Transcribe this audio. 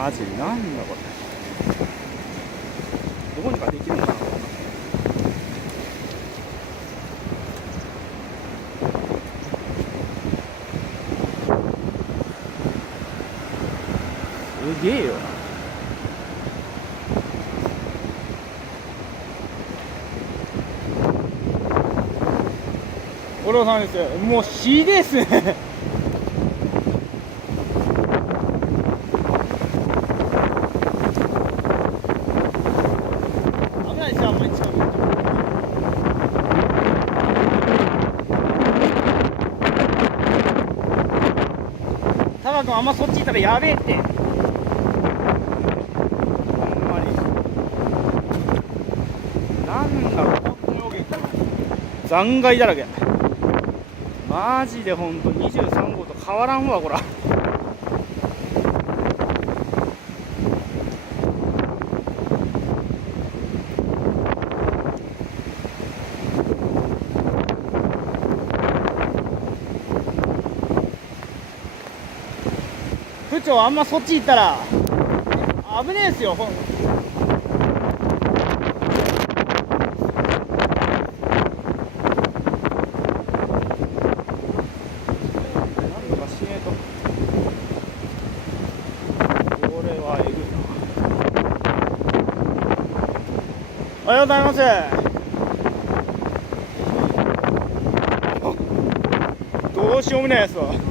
マジなんだこれ。どこにかできるのかな。すげえよな。おろさんですよ。もう火ですね。危ないですよ、あんまり近くに行っても。タカ君あんまそっち行ったらやべえって。ほんまに。なんだろう、残骸だらけ。マジでほんと23号と変わらんわこら。部長あんまそっち行ったら危ねえですよ。なんとかしねえと。これはえぐいな。おはようございます。どうしようもないやつは。